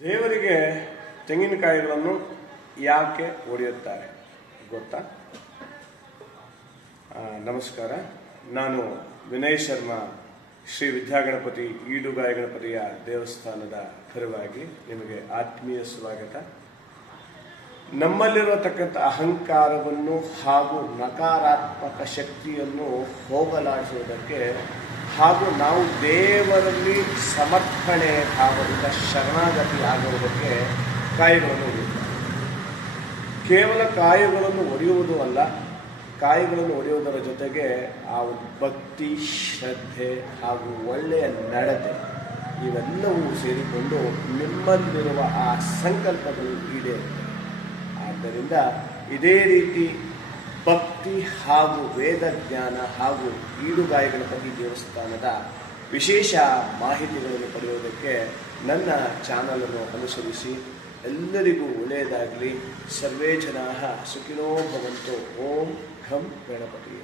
ದೇವರಿಗೆ ತೆಂಗಿನಕಾಯಿಗಳನ್ನು ಯಾಕೆ ಒಡೆಯುತ್ತಾರೆ ಗೊತ್ತಾ? ನಮಸ್ಕಾರ, ನಾನು ವಿನಯ್ ಶರ್ಮಾ, ಶ್ರೀ ವಿದ್ಯಾಗಣಪತಿ ಈಡುಗಾಯಿ ಗಣಪತಿಯ ದೇವಸ್ಥಾನದ ಪರವಾಗಿ ನಿಮಗೆ ಆತ್ಮೀಯ ಸ್ವಾಗತ. ನಮ್ಮಲ್ಲಿರತಕ್ಕಂಥ ಅಹಂಕಾರವನ್ನು ಹಾಗೂ ನಕಾರಾತ್ಮಕ ಶಕ್ತಿಯನ್ನು ಹೋಗಲಾಡಿಸುವುದಕ್ಕೆ ಹಾಗೂ ನಾವು ದೇವರಲ್ಲಿ ಸಮರ್ಪಣೆ ಆಗುವುದರಿಂದ ಶರಣಾಗತಿ ಆಗುವುದಕ್ಕೆ ಕಾಯಿಗಳನ್ನು ಒಡೆಯುತ್ತಾರೆ. ಕೇವಲ ಕಾಯಿಗಳನ್ನು ಒಡೆಯುವುದು ಅಲ್ಲ, ಕಾಯಿಗಳನ್ನು ಒಡೆಯುವುದರ ಜೊತೆಗೆ ಆ ಭಕ್ತಿ, ಶ್ರದ್ಧೆ ಹಾಗೂ ಒಳ್ಳೆಯ ನಡತೆ ಇವೆಲ್ಲವೂ ಸೇರಿಕೊಂಡು ನಿಮ್ಮಲ್ಲಿರುವ ಆ ಸಂಕಲ್ಪಗಳು ಈಡೇರುತ್ತವೆ. ಆದ್ದರಿಂದ ಇದೇ ರೀತಿ ಭಕ್ತಿ ಹಾಗೂ ವೇದ ಜ್ಞಾನ ಹಾಗೂ ಈಡುಗಾಯಿ ಗಣಪತಿ ದೇವಸ್ಥಾನದ ವಿಶೇಷ ಮಾಹಿತಿಗಳನ್ನು ಪಡೆಯುವುದಕ್ಕೆ ನನ್ನ ಚಾನಲನ್ನು ಅನುಸರಿಸಿ. ಎಲ್ಲರಿಗೂ ಒಳ್ಳೆಯದಾಗಲಿ. ಸರ್ವೇ ಜನಾಃ ಸುಖಿನೋ ಭವಂತು. ಓಂ ಘಂ ಗಣಪತಿ.